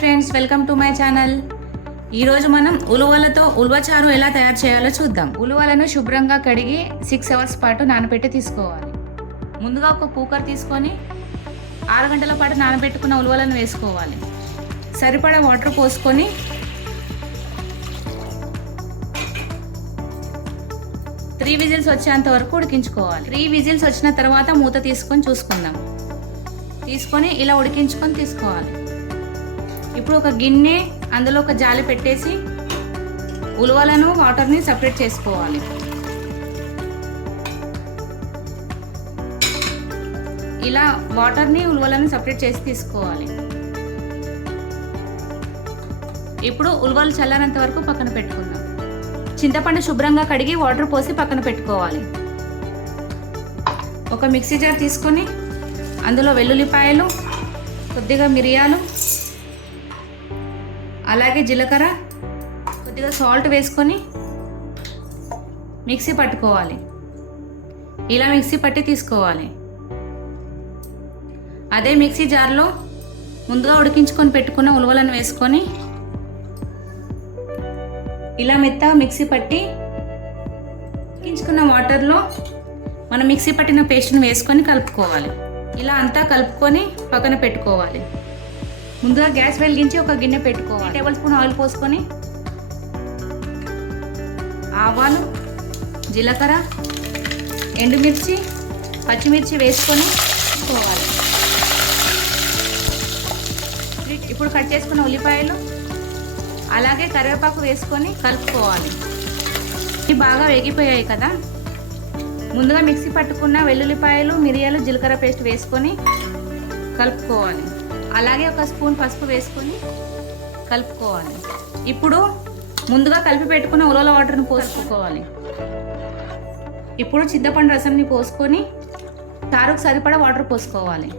Friends, welcome to my channel. ఈరోజు మనం ఉలువలతో ఉలువచారు ఎలా తయారు చేయాలో చూద్దాం. ఉలువలను శుభ్రంగా కడిగి 6 అవర్స్ పాటు నానబెట్టి తీసుకోవాలి. ముందుగా ఒక కుక్కర్ తీసుకొని 6 గంటల పాటు నానబెట్టుకున్న ఉలువలను వేసుకోవాలి. సరిపడా వాటర్ పోసుకొని త్రీ విజిల్స్ వచ్చేంత వరకు ఉడికించుకోవాలి. 3 విజిల్స్ వచ్చిన తర్వాత మూత తీసుకొని చూసుకుందాం. తీసుకొని ఇలా ఉడికించుకొని తీసుకోవాలి. ఇప్పుడు ఒక గిన్నె, అందులో ఒక జాలి పెట్టేసి ఉలువలను వాటర్ని సపరేట్ చేసుకోవాలి. ఇలా వాటర్ని ఉలువలను సపరేట్ చేసి తీసుకోవాలి. ఇప్పుడు ఉలువలు చల్లారేంత వరకు పక్కన పెట్టుకుందాం. చింతపండు శుభ్రంగా కడిగి వాటర్ పోసి పక్కన పెట్టుకోవాలి. ఒక మిక్సీ జార్ తీసుకొని అందులో వెల్లుల్లిపాయలు, కొద్దిగా మిరియాలు, అలాగే జీలకర్ర, కొద్దిగా సాల్ట్ వేసుకొని మిక్సీ పట్టుకోవాలి. ఇలా మిక్సీ పట్టి తీసుకోవాలి. అదే మిక్సీ జార్లో ముందుగా ఉడికించుకొని పెట్టుకున్న ఉలువలను వేసుకొని ఇలా మెత్తగా మిక్సీ పట్టి ఉడికించుకున్న వాటర్లో మనం మిక్సీ పట్టిన పేస్ట్ని వేసుకొని కలుపుకోవాలి. ఇలా అంతా కలుపుకొని పక్కన పెట్టుకోవాలి. ముందుగా గ్యాస్ వెలిగించి ఒక గిన్నె పెట్టుకోవాలి. 3 టేబుల్ స్పూన్ ఆయిల్ పోసుకొని ఆవాలు, జీలకర్ర, ఎండుమిర్చి, పచ్చిమిర్చి వేసుకొని వేసుకోవాలి. ఇప్పుడు కట్ చేసుకున్న ఉల్లిపాయలు అలాగే కరివేపాకు వేసుకొని కలుపుకోవాలి. ఇవి బాగా వేగిపోయాయి కదా. ముందుగా మిక్సీ పట్టుకున్న వెల్లుల్లిపాయలు, మిరియాలు, జీలకర్ర పేస్ట్ వేసుకొని కలుపుకోవాలి. అలాగే ఒక స్పూన్ పసుపు వేసుకొని కలుపుకోవాలి. ఇప్పుడు ముందుగా కలిపి పెట్టుకున్న ఉలవల వాటర్ని పోసుకోవాలి. ఇప్పుడు చింతపండు రసంని పోసుకొని చారుకు సరిపడా వాటర్ పోసుకోవాలి.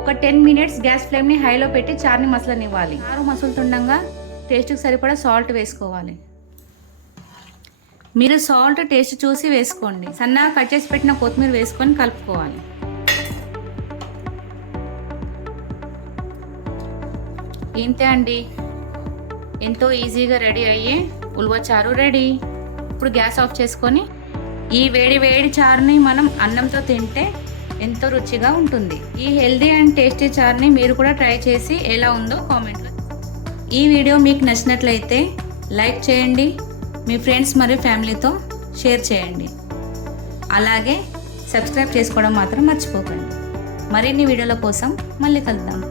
ఒక 10 మినిట్స్ గ్యాస్ ఫ్లేమ్ని హైలో పెట్టి చారుని మసలనివ్వాలి. చారు మసులుతుండగా టేస్ట్కి సరిపడా సాల్ట్ వేసుకోవాలి. మీరు సాల్ట్ టేస్ట్ చూసి వేసుకోండి. సన్నగా కట్ చేసి పెట్టిన కొత్తిమీర వేసుకొని కలుపుకోవాలి. ఇంతే అండి, ఎంతో ఈజీగా రెడీ అయ్యే ఉలువచారు రెడీ. ఇప్పుడు గ్యాస్ ఆఫ్ చేసుకొని ఈ వేడి వేడి చారుని మనం అన్నంతో తింటే ఎంతో రుచిగా ఉంటుంది. ఈ హెల్దీ అండ్ టేస్టీ చారుని మీరు కూడా ట్రై చేసి ఎలా ఉందో కామెంట్లో. ఈ వీడియో మీకు నచ్చినట్లయితే లైక్ చేయండి, మీ ఫ్రెండ్స్ మరియు ఫ్యామిలీతో షేర్ చేయండి. అలాగే సబ్స్క్రైబ్ చేసుకోవడం మాత్రం మర్చిపోకండి. మరిన్ని వీడియోల కోసం మళ్ళీ కలుద్దాం.